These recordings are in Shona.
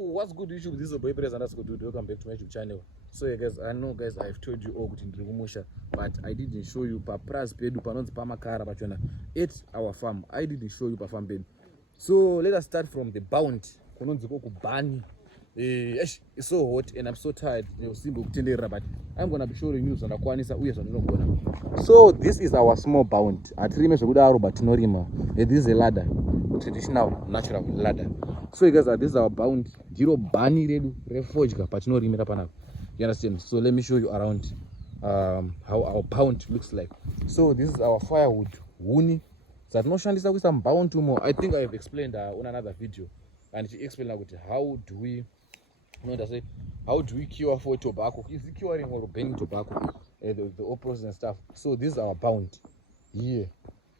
What's good YouTube? This is a boy Perez_Dude. Welcome back to my YouTube channel. So yeah, guys, I know guys I've told you all but I didn't show you papras pedu panonzi pamakara pachona at our farm. I didn't show you pa farm bed. So let us start from the bound. Kononzi ko kubani. It's so hot and I'm so tired. But I'm gonna be showing you so this is our small bound. This is a ladder, traditional natural ladder. So you guys, this is our bound. Zero bani redu refojga patinorima panapa. You understand? So let me show you around how our bound looks like. So this is our firewood. Wuni. So no shandisa with some bound to more. I think I have explained on another video. And she explained how do we cure for tobacco? Is it curing or burning tobacco? The process and stuff. So this is our bound here.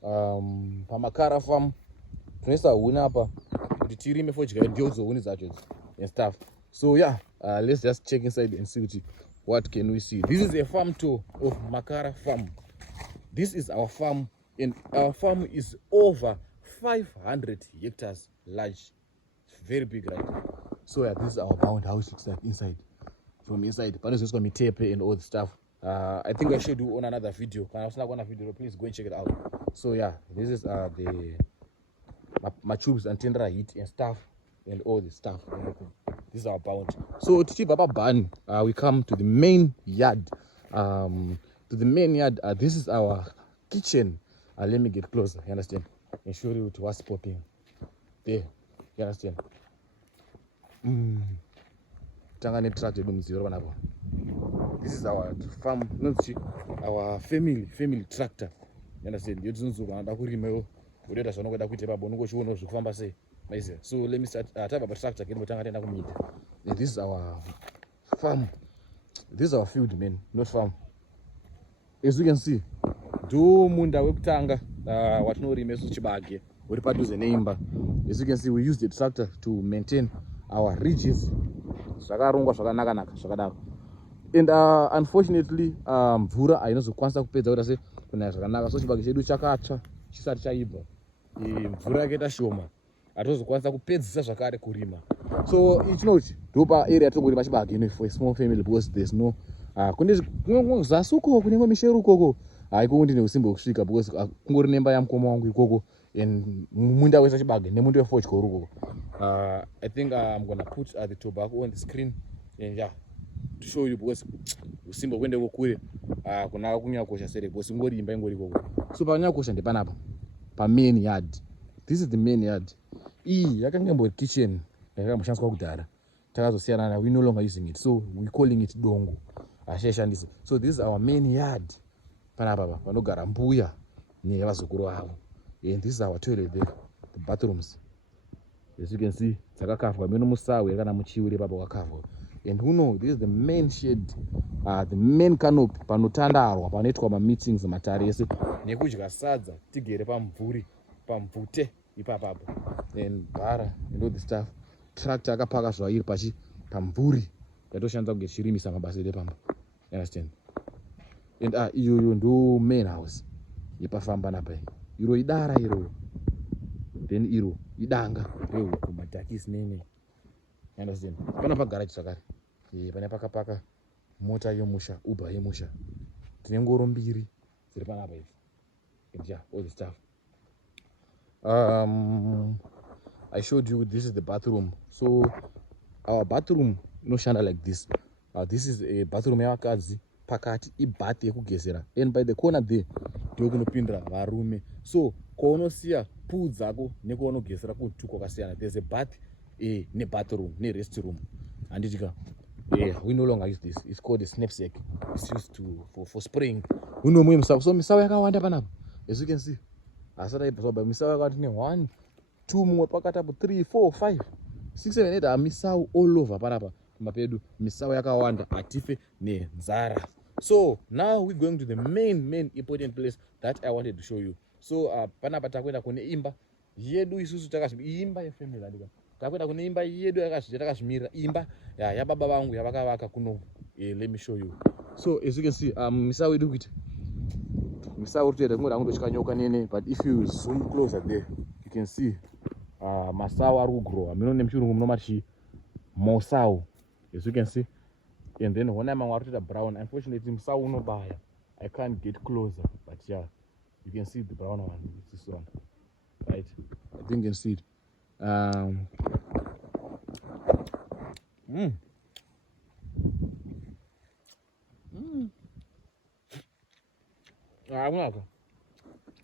Pamakara farm. Tunesa wuna hapa. Kutirime fojga ndiozo wuni zacho and stuff. So yeah, let's just check inside and see what can we see. This is a farm tour of Makara farm. This is our farm, and our farm is over 500 hectares large. It's very big, right? So yeah, this is our bound, how it looks like inside. From inside, but it's just gonna be tape and all the stuff. I think I should do on another video. Can I also not on a video? Please go and check it out. So yeah, this is the my tubes and tender heat and stuff and all the stuff. This is our bound. So to Baba Ban, we come to the main yard. This is our kitchen. Let me get closer. You understand? And show you to what's popping there. You understand? This is our farm, our family tractor. You understand? So let me start type of tractor. This is our farm. This is our field, man, not farm. As you can see, do munda wekutanga watinorime chibage uri padhuze neimba. As you can see, we use the tractor to maintain our ridges. Zvakarongwa zvakanaka zvakadaro. And unfortunately, mvura ainozokwanisa kupedza kuti ase kunaya zvakanaka. So chibage chedu chakatsva chisati chaibva. Mvura yakaita shoma. Atozokwanisa kupedzisa zvakare kurima. So ichinochi ndopa area tongorima chibage for a small family because there's no kune zasuko kune misheru koko haiko ndine usimbo kusvika because kungori nemba yamukoma wangu ikoko and munda wese chibage nemundo wefodya urukoko. I think I'm gonna put the tobacco on the screen and yeah, to show you because usimbo kwende kokure kunaka kunyanya kosha sere because ngori imba ingori koko. So panyanya kosha ndepanapa pa main yard. This is the main yard. Yakanga mbo kitchen yakamboshandiswa kudhara takazosiyana na we no longer using it, so we calling it dongo. So this is our main yard. Panapa panogara mbuya nevazukuru vavo. And this is our toilet there, the bathrooms. As you can see, dzakakavwa meno musawe kana muchiuri baba wakavwa. And who know, this is the main shade, the main canopy panotandarwa panoitwa ma meetings matare ese nekudya sadza tigere pamvuri pamvute ipapapo. And bara and all the stuff. Tractor akapaka zvairi pachi pamvuri yatoshandisa kuchirimisa mabasa epamba. You understand? And iyo ndo main house yepafamba napa. Iro idara iro. Then iro idanga rehuku madhakisi nene. You understand? Pana pa garage zvakare. Pane pakapaka mota yemusha, Uber yemusha. Tine ngoro mbiri dziri panapa idzi. And yeah, all the stuff. I showed you this is the bathroom. So our bathroom inoshanda like this. This is a bathroom yavakadzi pakati ibath yekugezera, and by the corner there ndokunopindira varume. So kwaunosiya pool dzako nekwaunogezera kuntu kwakasiyana. There's a bath ne bathroom ne restroom. Anditika we no longer use this. It's called a knapsack. It's used for spraying. Unomwe misava. So misava yakawanda panapa. As you can see, asara ibva misava yakati ne 1 2 mumwe pakati apo 3 4 5 6 7 8 misau all over panapa mapedu misau yakawanda atife nenzara. So now we're going to the main important place that I wanted to show you. So panapa takwenda kune imba yedu isusu imba yefamily andika takwenda kune imba yedu yakazvimirira imba yababa vangu yavakavaka kuno. Let me show you. So as you can see, misau yedu kuita misau rutera ngoda ndochikanyoka nene, but if you zoom closer there you can see masawa ari kugrowa. Mino nemuchirungu munomati Mosau, as you can see. And then when I'm out the brown, unfortunately, Mosau unobaya. I can't get closer, but yeah, you can see the brown one. It's this one, right? I think you can see it.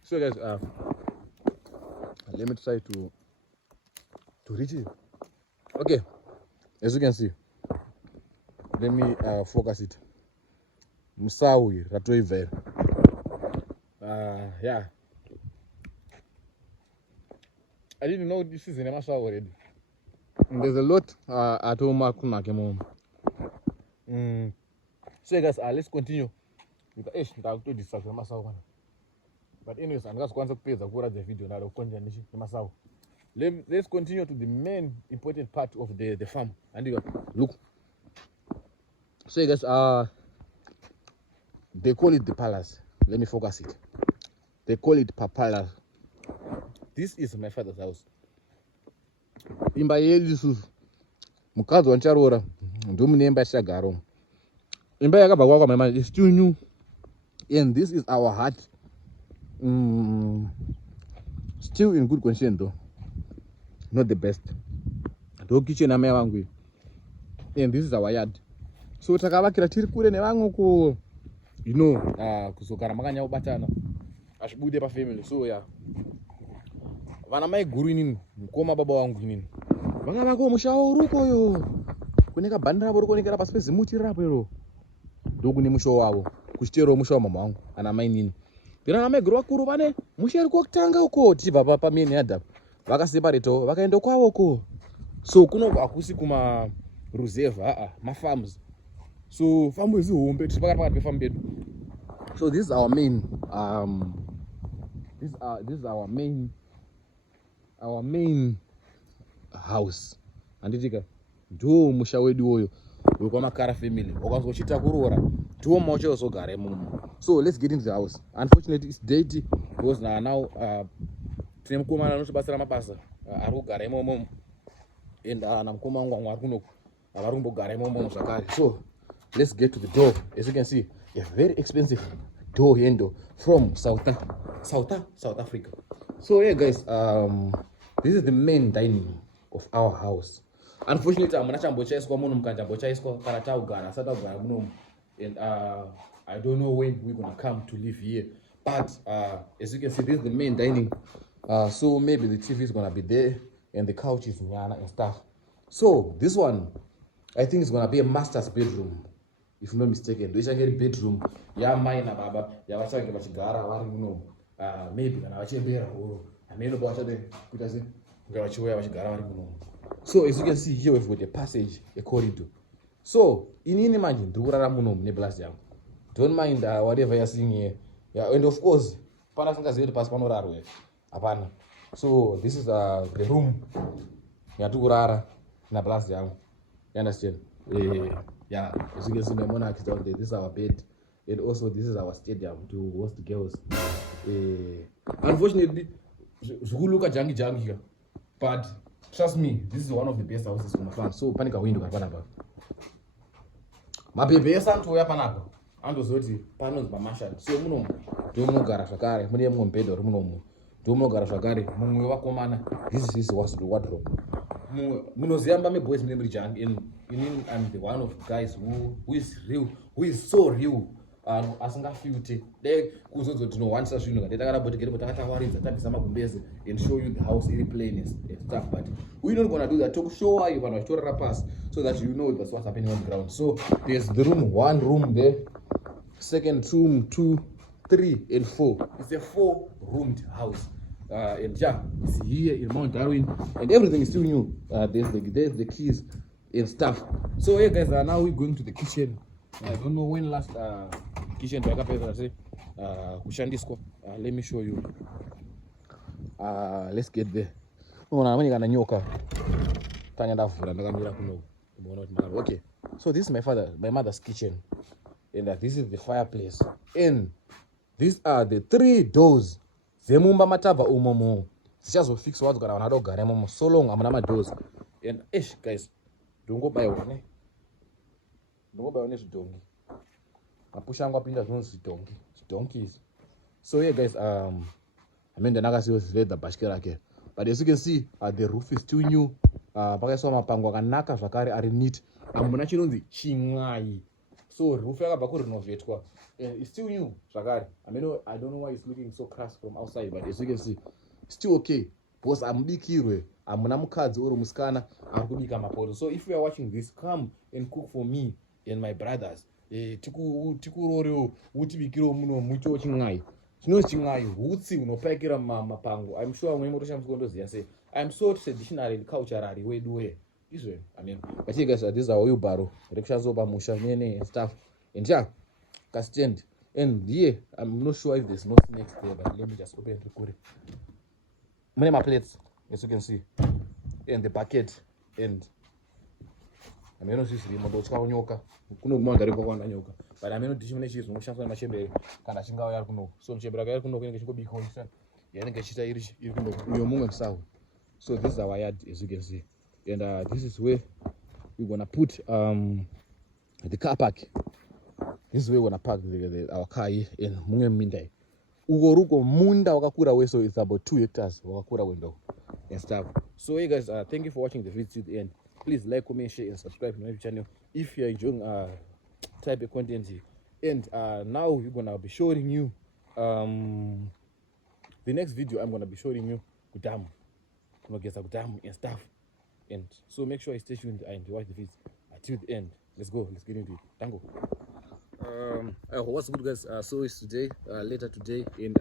So guys, let me try to reach it. Okay, as you can see, let me focus it. Musawi ratoibva yeah, I didn't know this is in Masau already. There's a lot at home. So guys, let's continue with the but anyways, I'm just going to pay the video now. Let's continue to the main important part of the farm. And you look. So guys, they call it the palace. Let me focus it. They call it Papala. This is my father's house. Imba yedu mukadzi wancharora ndumune imba shagaro. Imba yakabva kwakwa mama is still new. And this is our hut. Still in good condition though. Not the best. Do kitchen amai wangu. And this is our yard. So takavakira tiri kure nevamwe ku kuzogara makanya kubatana. Ashibude pa family. So yeah. Vana mai guru inini mukoma baba wangu inini vanga vako mushawo uruko yo kuneka bhandira rabo rukonekera pasi pezimuti rapo iro ndokune mushawo wavo kuchitero mushawo mama wangu ana mai nini ndira mai guru vakuru vane musheri kokutanga uko tichibva pamene yadhapo vakaseparetawo vakaenda kwavo ko so kunobva akusi kuma reserve mafarms so farm is hombe tipakati pefarm pedu. So this is our main this is our main house. Anditika ndo musha wedu oyo wekwamakara family wakazochita kurora ndo mauchazogara imomo. So let's get into the house. Unfortunately it's dirty because now tine mukomana anotibatsira mabasa ari kugara imomo and namukoma wangu amwe ari kunoku avari kumbogara imomo zvakare. So let's get to the door. As you can see, a very expensive door handle from South Africa. So yeah guys, this is the main dining of our house. Unfortunately, I'm not chambochaiswa muno mukanja kana taugara satagara muno, and I don't know when we're gonna come to live here. But as you can see, this is the main dining. So maybe the TV is gonna be there and the couch is nyana and stuff. So this one, I think it's gonna be a master's bedroom, if I'm not mistaken. Do you get bedroom? Yeah, mine na baba. Yeah, vachange vachigara vari muno. Maybe kana vachembera or ameno bachade kutaze ngavachiuya vachigara vari muno. So as you can see here, we've got a passage, a corridor. So inini manje ndiri kurara muno neblas yangu. Don't mind whatever you're seeing here. Yeah, and of course pana singazivi kuti pasi panorarwa hapana. So this is the room yatiri kurara nablas yangu. You understand? Yeah, as you can see, my monarch is down there. This is our bed, and also this is our stadium to host the girls. Unfortunately, zvikuluka jangi, but trust me, this is one of the best houses for my fans. So panika window kapanapa. Mabebe esantoya panapa. Andozoti panos pamasha. So muno ndomugara zvakare, mune mumwe mubhedha uri munomu. Ndomugara zvakare, mumwe wakomana. This is the wardrobe. Munoziyamba me boys memory jang in I'm the one of guys who is real, who is so real. Asingafute like kuzodzo tinowanisa zvinhu ngati takarabotikerepo takatawaridza tabvisa magumbeze and show you the house iri plain and stuff, but we're not gonna do that. Talk show you vanhu vachitorera pasi so that you know that's what's happening on the ground. So there's the room, one room there, second room, 2, 3 and 4. It's a 4-roomed house. And yeah, it's here in Mount Darwin and everything is still new. There's the keys and stuff. So yeah guys, now we're going to the kitchen. I don't know when last kitchen kushandiswa. Let me show you. Let's get there. Okay, so this is my mother's kitchen, and this is the fireplace, and these are the 3 doors. Zemumba matava umomo. Zichazofixwa kana vanhu vada kugara imomo so long hamuna madoors. And guys, ndongobayiwa nezvidhongi. Mapusha angu apinda zvinonzi zvidonkeys. So yeah guys, I mean ndanakasiwa leather bhasiketi rake. But as you can see, the roof is still new. Pakaiswa mapango akanaka zvakare ari neat. Hamuna chinonzi chimwayi. So roof yakabva kurinovetwa. It's still new zvakare. I don't know why it's looking so crass from outside, but as you can see, still okay. Because amubikirwe, hamuna mukadzi oro musikana ari kubika mapoto. So if you are watching this, come and cook for me and my brothers. Tikurorewo utibikirewo muno mucho chimwayi. Chinonzi chimwayi hutsi unopakira mapango. I'm sure amwe motoshamisa kundoziva sei. I'm so traditional and cultural wedu we. Izvo, I mean, but you guys, this is our wheelbarrow. Rekushanzo pamusha nene and stuff. And yeah, stand. And yeah, I'm not sure if there's no snakes there, but let me just open the curry. Many my plates, as you can see, and the bucket, and I mean, this is the model nyoka. Kuno mwanga riko kwanda nyoka. But I mean, this is cheese. No chance na machembe kana chingawa yari kuno. So mchembe yari kuno kene chiko biko nisa. Yani kachita iri kuno uyomunga sawa. So this is our yard, as you can see, and this is where we're gonna put the car park. This is where we're gonna park our car here in Munge Mindai. Ugoruko munda wakakura we, so it's about 2 hectares wakakura window and stuff. So hey guys, thank you for watching the video to the end. Please like, comment, share, and subscribe to my channel if you're enjoying type of content here. And now we're gonna be showing you the next video. I'm gonna be showing you Kudamu, Kudamu and stuff. And so make sure you stay tuned and watch the video until the end. Let's go. Let's get into it. Tango. What's good, guys? So it's today, later today in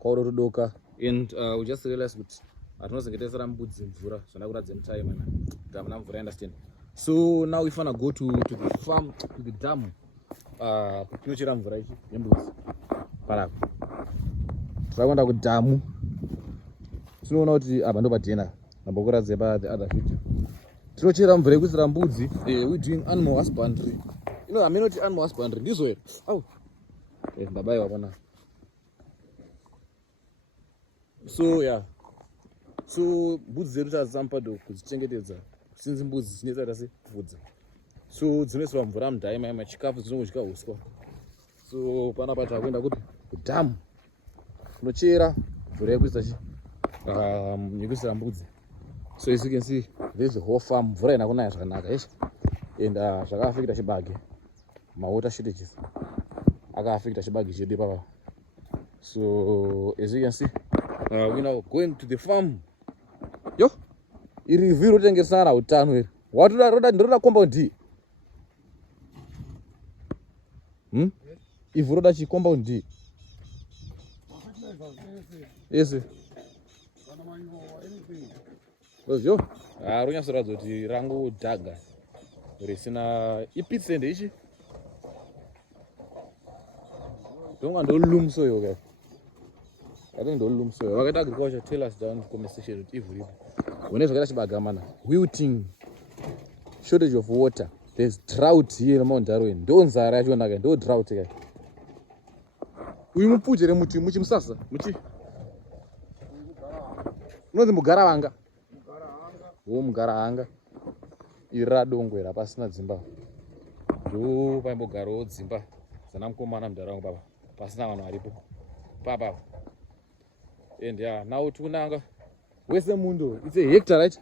Kauro Doka, and we just realized that I don't think it's around boots in Fura, so now we're at the time and I'm understand. So now we wanna go to the farm, to the dam. Kunochera mvura ichi yembudzi. Para. Takaenda kudamu. Tinoona kuti apa ndo padhena. Nambokuradze pa the other video. Tinochera mvura yekuisira mbudzi. We doing animal husbandry. You know, I mean not animal husbandry. This way. Oh. Ndabayiwa pana. So yeah. So mbudzi dzedu tazampada kudzichengetedza. Since mbudzi dzinoita sei kufudza. So dzinoiswa mvura mudaima machikafu dzinodya uswa. So panapa takuenda kuti kudhamu. Kunochera mvura yekuisa yekuisira mbudzi. So as you can see, there's a whole farm. Mvura ina kunaya zvakanaka, yes. And zvakaafekta chibage. Water shortages. Akaafekta chibage chedu papa. So as you can see, we now going to the farm. Yo, iri vhiri rotengesana utano iri. Watoda ndoda compound. Ivhu roda chi compound. Yes. Yo, runyasoradza kuti rangu dhaga risina ipitsende ichi. Don't want to loom soil, guys. I think don't loom soil. Wakaita agriculture tell us down comment section kuti ivhu ripo. Whenever zvakaita chibagamana, wilting, shortage of water. There's drought here in Mount Darwin. Ndo nzara yacho naka, ndo drought guys. Uyu mupuje remuti muchimusasa, muchi. Unonzi mugara wanga. Mugara hanga. Ira dongo ira pasina dzimba. Ndo paimbogarawo dzimba dzanamukomana mudharaunda baba. Pasina vanhu varipo. Papa. And yeah, now tunanga. Where's the mundo? It's a hectare, right?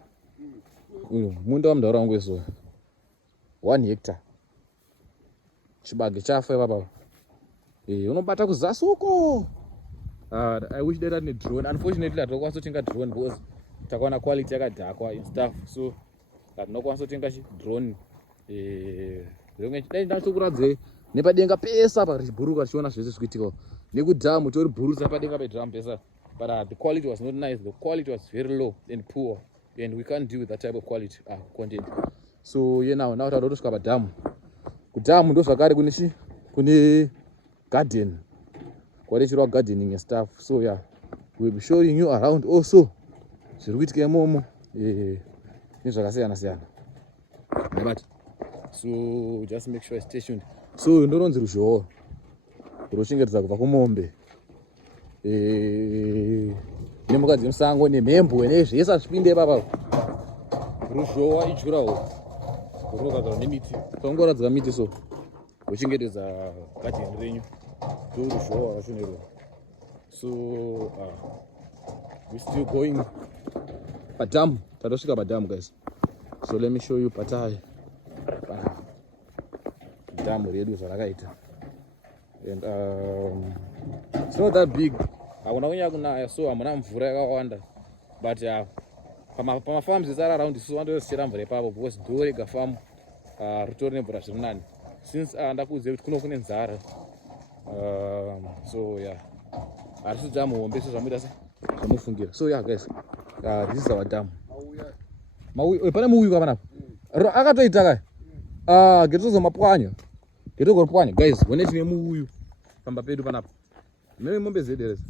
Mundo wa mudharaunda weso. 1 hectare. Chibage chafa baba. Unobata kuzasi uko. I wish they had a drone. Unfortunately, I don't want to think a drone because takaona quality yakadhakwa and stuff. So tinokwanisa kutenga drone. Dai ndachokuradze nepadenga pesa pa richibhuruka chiona zvese zvikuitika. Nekudhamu tori bhurutsa padenga pedrum pesa. But the quality was not nice. The quality was very low and poor. And we can't deal with that type of quality content. So yeah, now tautosvika padhamu. Kudhamu ndo zvakare kune garden. Kwalechirwa gardening and stuff. So yeah, we'll be showing you around also. Zviri kuitika imomo nezvakasiyana siyana. But so just make sure you stay tuned. So ndoronzi ruzhowa ruchengetedza kubva kumombe. Nemhuka dzemusango nemhembwe nezvese zvipinde papa. ruzhowa ijurawo runogadzirwa nemiti. Paungoratidza miti so uchengetedza gadheni renyu ndoruzhowa rwachonerwa. So we're still going padam. Tatosvika padam guys. So let me show you patai dhamu redu zvarakaita. And it's not that big. Hakuna kunyanya kunaya so hamuna mvura yakawanda. But pamafarms ese ari around so vandochera mvura ipapo because ndorega farm ritori nemvura zviri nani. Since ndakuudza kuti kune nzara. So yeah. Harisi dhamu hombe so zvamuita se zvamufungira. So yeah guys. This is our dam. Pane muuyu kapana apa. Akatoita kai. Getozomapwanya. Getogorpwanya guys. When tine muuyu pamba pedu panapa. Mimi mombe zedereza.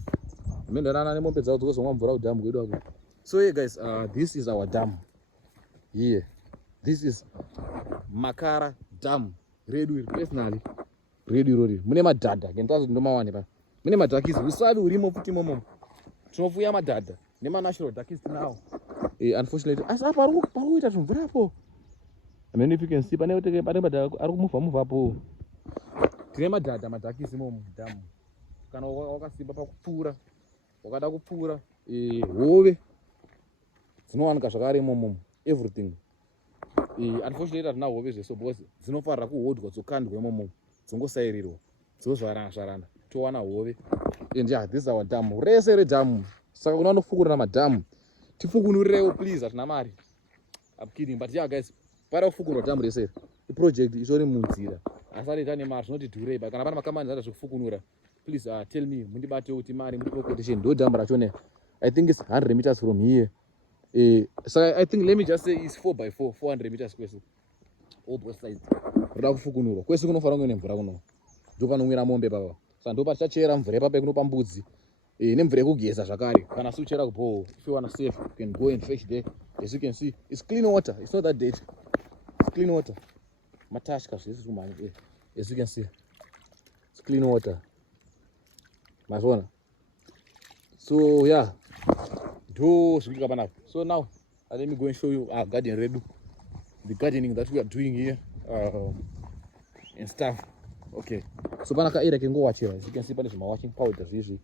Mimi ndarana nemombe dzao dzozomwa mvura kudhamu kwedu ako. So yeah guys, this is our dam. Here. This is Makara Dam. Redu personally. Redu rori. Mune madhadha. Ngentazo ndomawane pa. Mune madhakisi. Usavi urimo futi momo. Tinofuya madhadha. Nema national ducks now. Unfortunately, asa paruita tumvura po. I mean if you can see pane madhadha ari kumuvha apo. Tine madhadha madhakisi momo dam. Kana wakasimba pakupfuura. Wakada kupfuura hove dzinowanika zvakare imomo everything. Unfortunately hatina hove zveso because dzinofarira kuhodhwa dzokandwa imomo dzongosairirwa dzozvarana towana hove. And yeah, this is our dam. Rese redhamu. Saka kuna vanofukurira madhamu tifukunurirewo please. Hatina mari. I'm kidding but yeah guys, para kufukunura dhamu rese iproject itori munzira asati ita nemari zvinotidhurei. But kana pane makamani zvaita zvekufukunura please tell me mundibate kuti mari muri quotation ndo dhamu rachone. I think it's 100 meters from here. So I think let me just say it's 4x4 400 meters kwese all both sides. Roda kufukunurwa kwese kunofanira kunge nemvura kuno ndo panomwira mombe papa. Saka ndo patichachera mvura ipapo kunopa mbudzi nemvura yekugeza zvakare. Kana siuchera kubhohol if you wanna save you can go and fetch there. As you can see it's clean water. It's not that dirty. It's clean water. Matashka zvese kumanya. As you can see it's clean water. Mazona. So yeah, do zvika panapa. So now let me go and show you our garden redu, the gardening that we are doing here and stuff. Okay, so panaka ira kengowachira. As you can see pane zvima washing powder zvezvi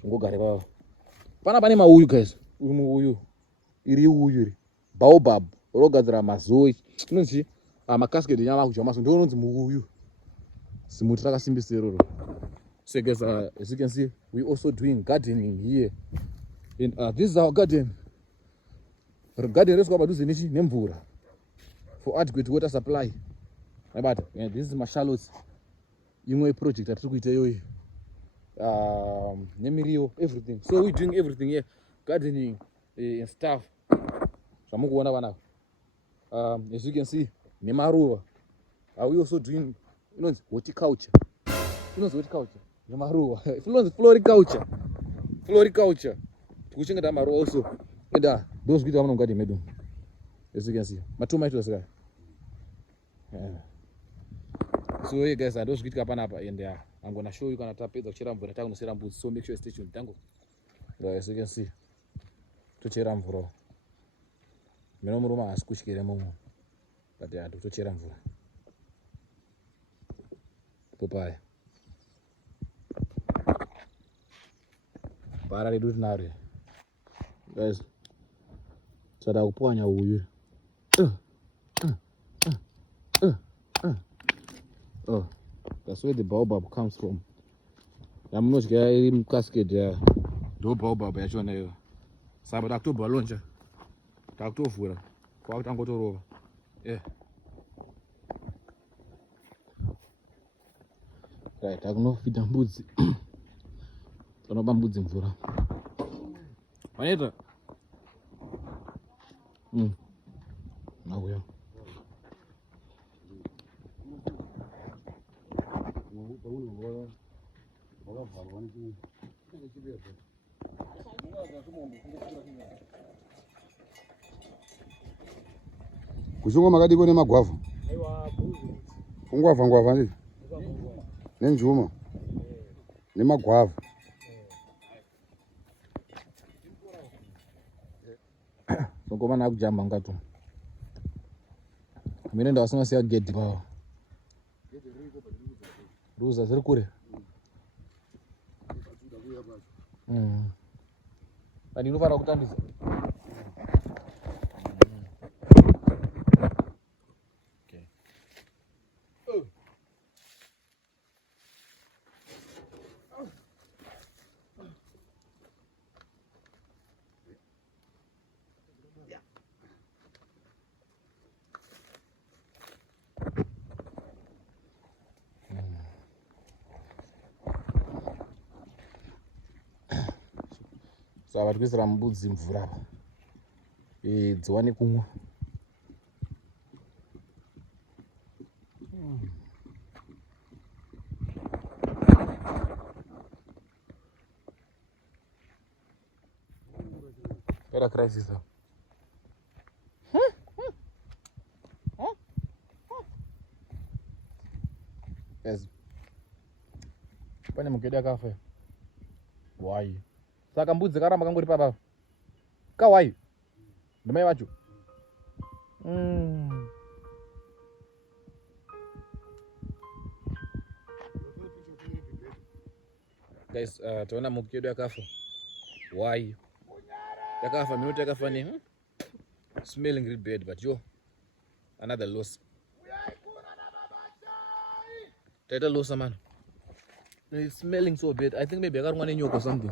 zvingogare papa. Pane mauyu guys. Uyu muuyu iri uyu iri baobab rogadzira mazoi inonzi makasketi nyama kudya maso ndo unonzi muuyu. Simuti rakasimbisa iroro. So guys, as you can see, we also doing gardening here. And this is our garden. Garden is about using nemvura for adequate water supply. But this is my shallows. You know a project that took it away. Nemirio, everything. So we're doing everything here, gardening and stuff. As you can see, nemaruva. We also doing, horticulture. Horticulture. Maruva. Floriculture. Kuchengeta maruva also. And those people are not medu. As you can see. My tomatoes guys. So hey guys, those people are up and I'm gonna show you gonna tap it chera mvura takunosera mbudzi. So make sure you stay tuned. Tango. As you can see. Tochera mvura. Mino muruma asikushikire momo. But tochera mvura. Bye. Para redu tinare guys. Sada kupwanya uyu. Oh, that's where the baobab comes from. Yamunodya iri mukasket ya ndo baobab yachona iyo. Saka takutobalonja takutovhura kwakutangotorova. Right, takunofida mbudzi. Tanopa mbudzi mvura. Vaneta? Nauya. Kuchunga makadi kone magwavha. Ngwavha ndi. Nenjuma. Nemagwavha. Ngoma nakujamba ngato. Minoenda wasingasiya gedhi pavo. Ruza ziri kure. Ndinofanira kutambisa. So vari kuisira mbudzi mvura apa dziwane kumwa. Era crisis. Yes. Pane mugedi akafa. Why? Saka mbudzi karamba kangori papa. Kawai. Ndimai vacho. Guys, taona mugedi akafa. Why? Yakafa minuti yakafa ni smelling really bad, but yo, another loss. Taita loss man. It's smelling so bad. I think maybe I got one in or something.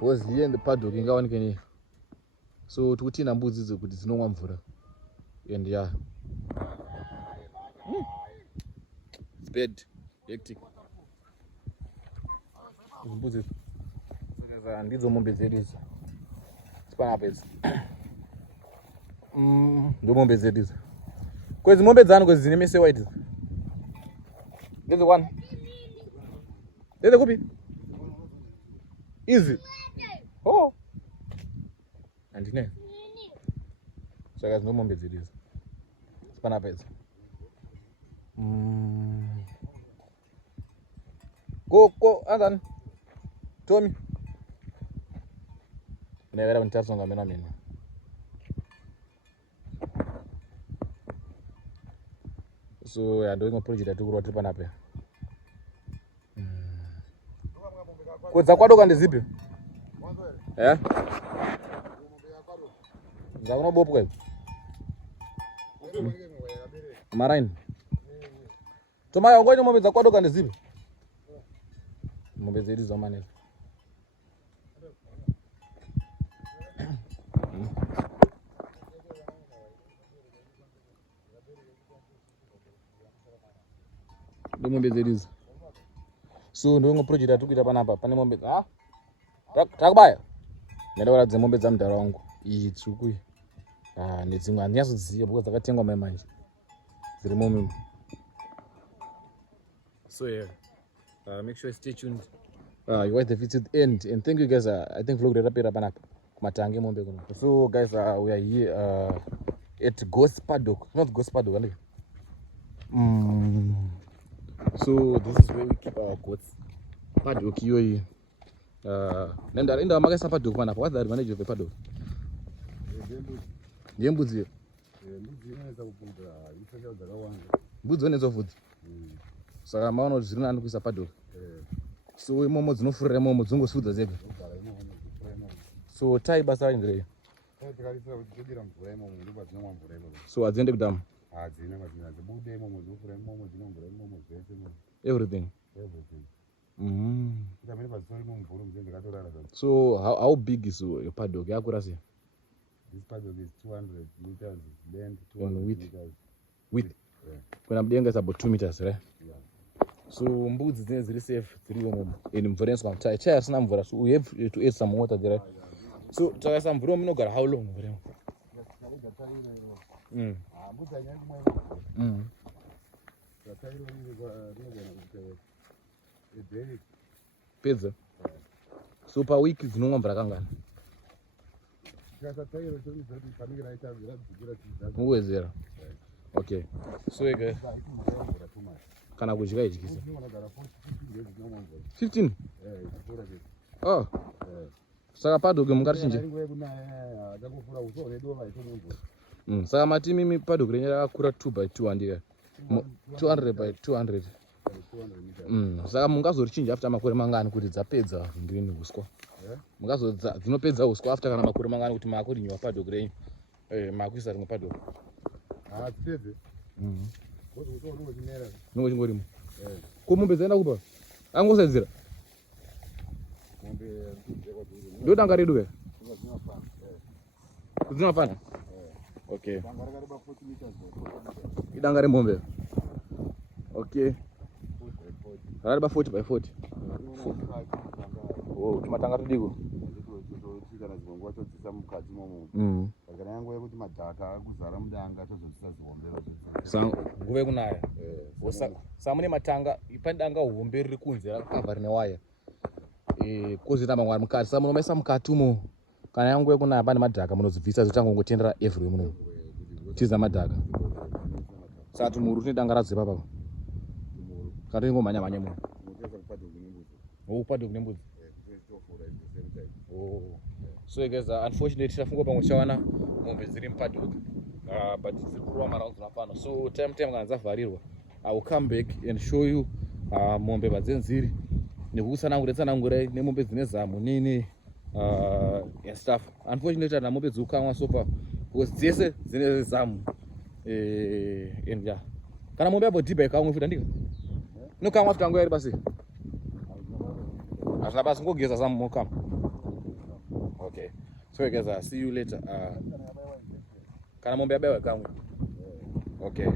Was here in the paddock in Gawan Kenny. So to tin and boots is good, it's no one for her. And yeah. It's bad. Hectic. It's boots. And these are more bezeries. Spanapes. No more bezeries. Because more bezan because the name is white. There's the one. There's the copy. Easy. Oh. And you know. So guys, no more bezeries. Spanapes. Go, Andan. Tommy. Never have touched on the men. So I doing a project to grow trip and up. What's a quadro and the zip? Yeah? Zagno Bob. Marine. Tomorrow I'm going to move the quadro and the zip. Mobile is a man. Mombe zerizo. So ndo project atukuita panapa pane mombe. Takubaya. Nenda kuratidza mombe dzamudhara wangu. Iyi tsvuku. Nedzimwe handinyazodziziva because dzakatengwa mai manje. Dziri mombe. So yeah. Make sure you stay tuned. You watch the video to the end. And thank you guys. I think vlog rapera panapa. Kumatange mombe kuno. So guys, we are here at Ghost Paddock. Not Ghost Paddock, right? So this is where we keep our goats. Paddock here. Nenda makaisa paddock panapa. What's the advantage of the paddock? Mbudzi. Mbudzi inaweza kupunda ifanya dzakawanda. Mbudzi inaweza futhi. Saka maona zviri nani kuisa paddock. So imomo dzinofurira imomo dzongosudza dzega. So tai basa ngirei. So adziende kudamu. Everything. So how big is your paddock? This paddock is 200 meters length, 200 meters width. Yeah. When I'm is about 2 meters, right? Yeah. So mbudzi dzinenge dziri safe dziri in mvura inoiswa mutai. Chai hasina mvura, so we have to add some water there. So takaisa mvura munogara how long mvura? Pedza. So per week dzinomwa mvura kangana? Muwedzera. Okay. So guys. Kana kudya idyisa. 15? Oh. Saka paddock mungarichinje. Saka mati mimi paddock renyu rakakura 2 by 2 handika 200 by 200. Saka mungazorichinja after makore mangani kuti dzapedza green uswa? Dzinopedza uswa after kana makore mangani kuti makurinyiwa paddock renyu? Makuisa rimwe paddock. Dzipedze. Nungo chingorimo. Ko mombe dzaenda kupa? Angosadzira. Mombe ndodanga redu ke? Dzinofana? Okay. Idanga remombe. Okay. Rariba 40 by 40. Oh, tumatanga tudiko. Kana zibongo todzisa mukati momo. Kana yangu yekuti madhaka akuzara mudanga tozodzisa zibombero. Nguve kunaya. Samune matanga ipandanga uhombe riri kunze rakavari newaya. Kozita mamwe mukati samunomaisa mukati umo. Kana yangu yekunaya pane madhaka munozibvisa zotanga kungotendera everywhere muno. Tiza madhaka. Saka tumuru tine danga radzipa papa. Kana tingomhanya mhanya muno. Paddock nembudzi. So guys, unfortunately tafunga pamwe chawana mombe dziri mupaddock, but dziri kurova mara dzinofana. So time kana dzavharirwa, I will come back and show you mombe padzendziri nekutsanangurai nemombe dzine zamu nini and stuff. Unfortunately ana mombe dzikukamwa sopa because dzese dzine zamu and yeah. Kana mombe yabo dhiba ikamwe futa ndika nokamwa futa nguva iri basi hazvina basi ngogeza zamu mokama. Okay, so guys, see you later. Kana mombe yabayiwa kamwe. Okay.